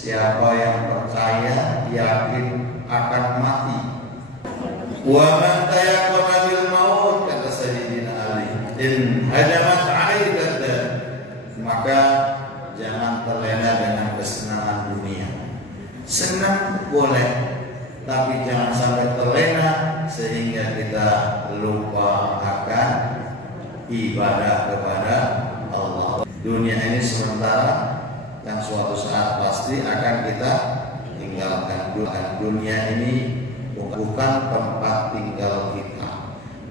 siapa yang percaya yakin akan mati. Wa man tayaqqana bil maut, kata Sayyidina Ali, in hajamat aidat, maka jangan terlena dengan kesenangan dunia. Senang boleh, tapi jangan sampai terlena sehingga kita lupa akan ibadah kepada Allah. Dunia ini sementara dan suatu saat pasti akan kita tinggalkan. Dunia ini bukan tempat tinggal kita,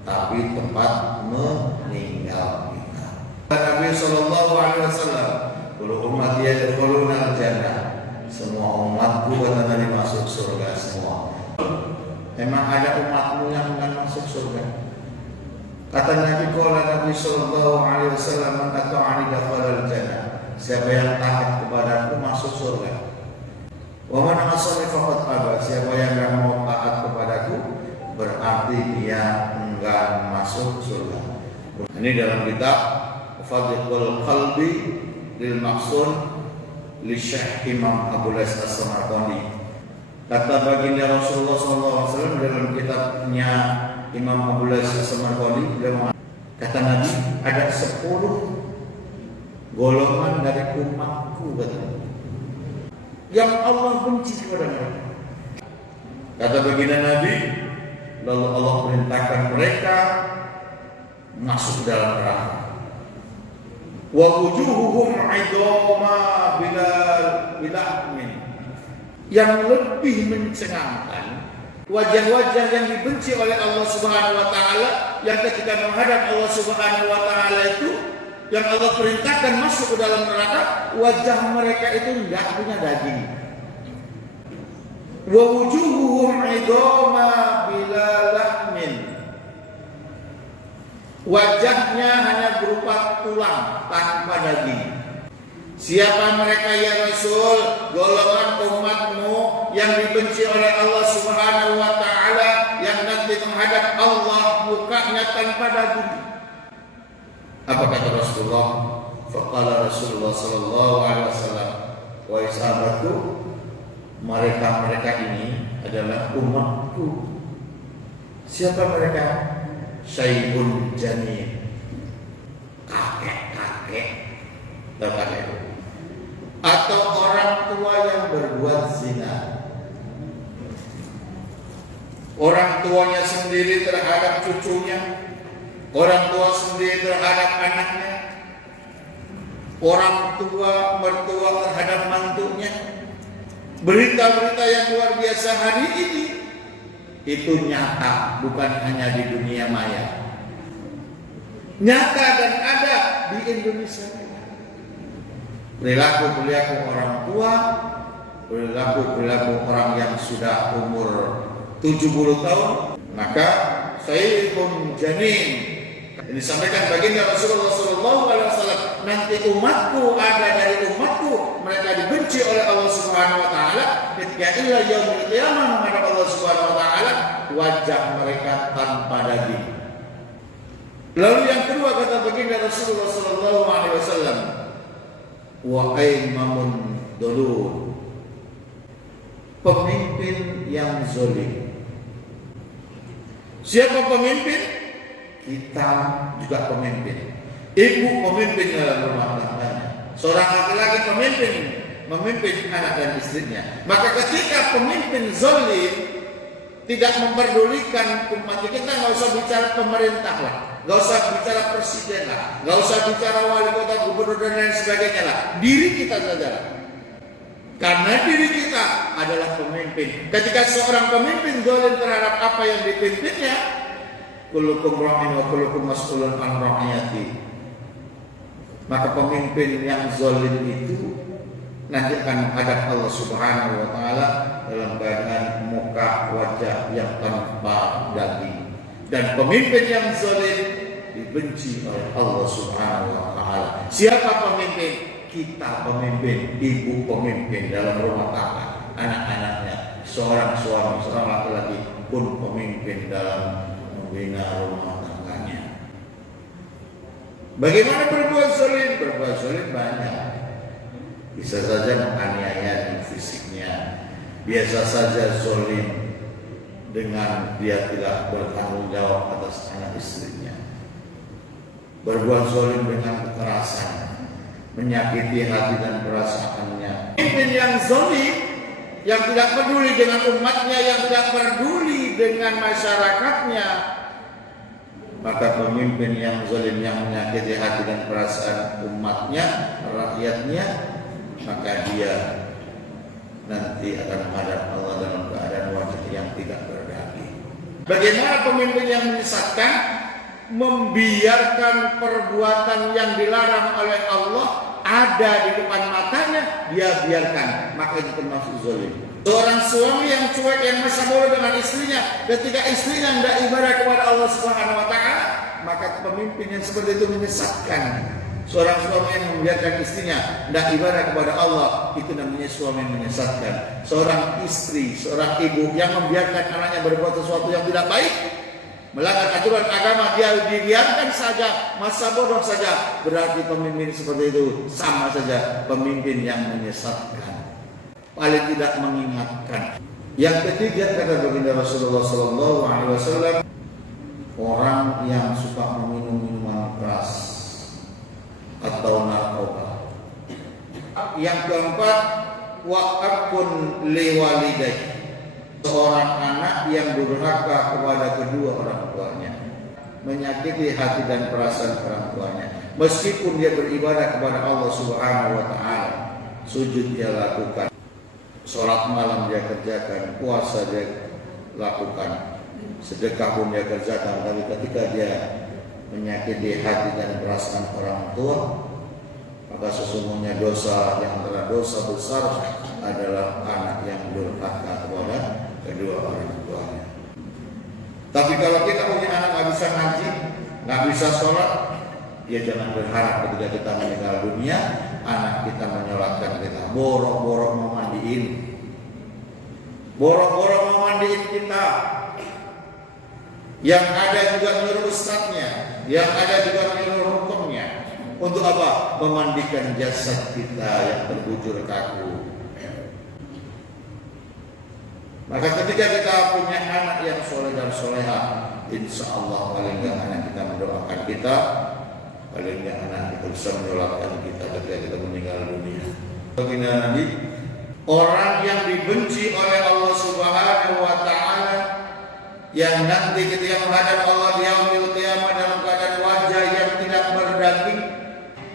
tapi tempat meninggal kita. Nabi Shallallahu Alaihi Wasallam, "Kullu ummati yadkhuluna al-jannah." Semua umatku kata Nabi masuk surga semua. Memang ada umatmu yang akan masuk surga. Kata Nabi, qala Nabi sallallahu alaihi wasallam, "Man ata'ani dakhala al-jannah." Siapa yang taat kepadaku masuk surga. Wa man 'asani faqad aba. Siapa yang enggak mau taat kepadaku berarti dia enggak masuk surga. Ini dalam kitab Fadhilul Qalbi lil Maqsun li Syekh Imam Abu Lais As-Samarqandi. Kata baginda Rasulullah SAW dalam kitabnya Imam Abu Lais As-Samarqandi, kata Nabi, ada 10 golongan dari umatku yang Allah benci kepada mereka. Kata baginda Nabi, lalu Allah perintahkan mereka masuk dalam neraka. Wa wujuhuhum 'idama bilahmin. Yang lebih mencengangkan, wajah-wajah yang dibenci oleh Allah Subhanahu wa taala, yang ketika menghadap Allah Subhanahu wa taala itu, yang Allah perintahkan masuk ke dalam neraka, wajah mereka itu enggak punya daging. Wa wujuhuhum 'idama bilahmin. Wajahnya hanya berupa tulang tanpa daging. Siapa mereka ya Rasul? Golongan umatmu yang dibenci oleh Allah Subhanahu wa taala, yang nanti menghadap Allah mukanya tanpa daging. Apa kata Rasulullah? Faqala Rasulullah sallallahu alaihi wasallam, wahai sahabatku, mereka ini adalah umatku. Siapa mereka? Syaibun janin, kakek-kakek terkadang, atau orang tua yang berbuat zina. Orang tuanya sendiri terhadap cucunya, orang tua sendiri terhadap anaknya, orang tua mertua terhadap mantunya. Berita-berita yang luar biasa hari ini itu nyata, bukan hanya di dunia maya, nyata dan ada di Indonesia. Perilaku orang tua, perilaku orang yang sudah umur 70 tahun, maka sayyidun janin. Ini disampaikan baginda Rasulullah SAW, nanti umatku ada dari umatku, mereka dibenci oleh Allah Subhanahu wa taala ketika ila yaumil qiyamah menghadap Allah Subhanahu wa taala, wajah mereka tanpa daging. Lalu yang kedua kata baginda Rasulullah SAW, wa aimamun dulur, pemimpin yang zalim. Siapa pemimpin? Kita juga pemimpin. Ibu pemimpin dalam rumah tangganya. Seorang laki-laki memimpin anak dan istrinya. Maka ketika pemimpin zalim, tidak memperdulikan umat, kita nggak usah bicara pemerintah lah, nggak usah bicara presiden lah, nggak usah bicara wali kota, gubernur dan lain sebagainya lah. Diri kita saja lah. Karena diri kita adalah pemimpin. Ketika seorang pemimpin zalim terhadap apa yang dipimpinnya, kullukum ra'in wa kullukum mas'ulun an ra'iyati, maka pemimpin yang zalim itu nanti akan menghadap Allah Subhanahu wa taala dalam keadaan muka wajah yang tanpa daging. Dan pemimpin yang zalim dibenci oleh Allah Subhanahu wa taala. Siapa pemimpin? Kita pemimpin, ibu pemimpin dalam rumah tangga, anak-anaknya, seorang suami, seorang laki-laki pun pemimpin dalam membina rumah tangganya. Bagaimana berbuat zalim? Berbuat zalim banyak. Bisa saja menganiaya di biasa saja zalim dengan dia tidak bertanggung jawab atas anak istrinya, berbuat zalim dengan kekerasan, menyakiti hati dan perasaannya. Pemimpin yang zalim, yang tidak peduli dengan umatnya, yang tidak peduli dengan masyarakatnya, maka pemimpin yang zalim yang menyakiti hati dan perasaan umatnya, rakyatnya, maka dia nanti akan menghadap Allah dalam keadaan wajah yang tidak berdaging. Bagaimana pemimpin yang menyesatkan, membiarkan perbuatan yang dilarang oleh Allah ada di depan matanya, dia biarkan, maka itu termasuk zalim. Seorang suami yang cuek, yang masa bodoh dengan istrinya, ketika istrinya tidak ibadah kepada Allah Subhanahu wa Ta'ala, maka pemimpin yang seperti itu menyesatkan. Seorang suami yang membiarkan istrinya tidak ibadah kepada Allah, itu namanya suami yang menyesatkan. Seorang istri, seorang ibu yang membiarkan anaknya berbuat sesuatu yang tidak baik, melanggar aturan agama, dia dibiarkan saja, masa bodoh saja, berarti pemimpin seperti itu sama saja pemimpin yang menyesatkan, paling tidak mengingatkan. Yang ketiga, kata baginda Rasulullah SAW, orang yang suka meminum minuman keras atau narkoba. Yang keempat, waqafun liwalidayhi, seorang anak yang durhaka kepada kedua orang tuanya, menyakiti hati dan perasaan orang tuanya, meskipun dia beribadah kepada Allah Subhanahu wa Ta'ala, sujud dia lakukan, sholat malam dia kerjakan, puasa dia lakukan, sedekah pun dia kerjakan, tapi ketika dia menyakiti hati dan perasaan orang tua, maka sesungguhnya dosa yang adalah dosa besar adalah anak yang durhaka kepada kedua orang tuanya. Tapi kalau kita punya anak nggak bisa ngaji, nggak bisa sholat, ya jangan berharap ketika kita meninggal dunia anak kita menyolatkan kita. Borok-borok mau mandiin, borok-borok mau mandiin kita. Yang ada juga nyuruh ustadznya, yang ada juga nyuruh hukumnya. Untuk apa? Memandikan jasad kita yang terbujur kaku. Maka ketika kita punya anak yang soleh dan soleha, insya Allah paling enggak anak kita mendoakan kita, paling enggak anak kita bisa menyolatkan kita ketika kita meninggal dunia. Baginda Nabi, orang yang dibenci oleh Allah Subhanahu wa Ta'ala, yang nanti ketika menghadap Allah di yaumil qiyamah dalam keadaan wajah yang tidak berdaging,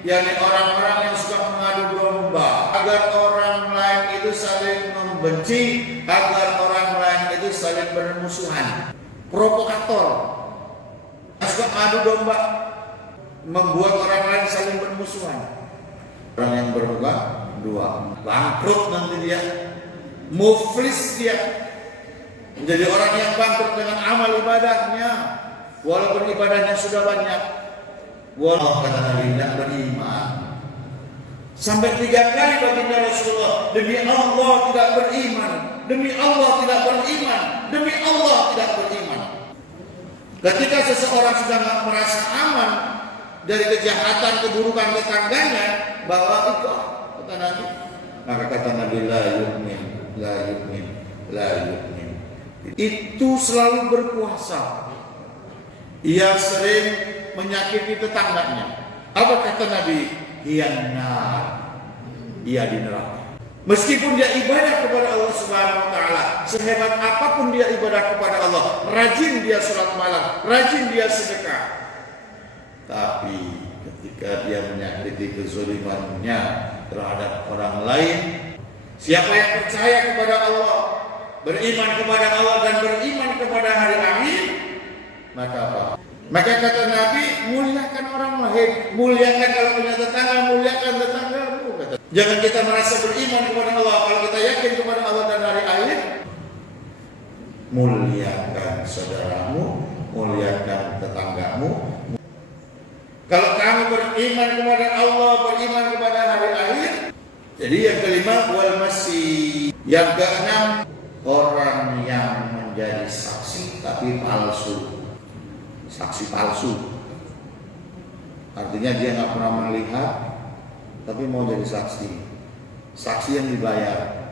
yakni orang-orang yang suka mengadu domba agar orang lain itu saling membenci, agar orang lain itu saling bermusuhan, provokator, suka adu domba, membuat orang lain saling bermusuhan. Orang yang bermuka dua, bangkrut nanti dia, muflis dia, menjadi orang yang bangkrut dengan amal ibadahnya, walaupun ibadahnya sudah banyak. Walaupun kata Nabi tidak beriman. Sampai 3 kali baginda Rasulullah, demi Allah tidak beriman, demi Allah tidak beriman, demi Allah tidak beriman. Ketika seseorang sudah merasa aman dari kejahatan, keburukan tetangganya, bahwa itu kata Nabi, maka kata Nabi la yu'min, la yu'min, la yu'min. Itu selalu berkuasa. Ia sering menyakiti tetangganya. Apa kata Nabi? Ia nar, ia di neraka. Meskipun dia ibadah kepada Allah Subhanahu wa Ta'ala, sehebat apapun dia ibadah kepada Allah, rajin dia sholat malam, rajin dia sedekah, tapi ketika dia menyakiti kezalimannya terhadap orang lain, siapa yang percaya kepada Allah, beriman kepada Allah dan beriman kepada hari akhir, maka apa? Maka kata Nabi, muliakan orang lain, muliakan kalau punya tetangga, muliakan tetanggamu. Jangan kita merasa beriman kepada Allah, kalau kita yakin kepada Allah dan hari akhir, muliakan saudaramu, muliakan tetanggamu. Kalau kamu beriman kepada Allah, beriman kepada hari akhir. Jadi yang kelima, wal masih. Yang keenam, orang yang menjadi saksi tapi palsu. Saksi palsu, artinya dia nggak pernah melihat, tapi mau jadi saksi. Saksi yang dibayar.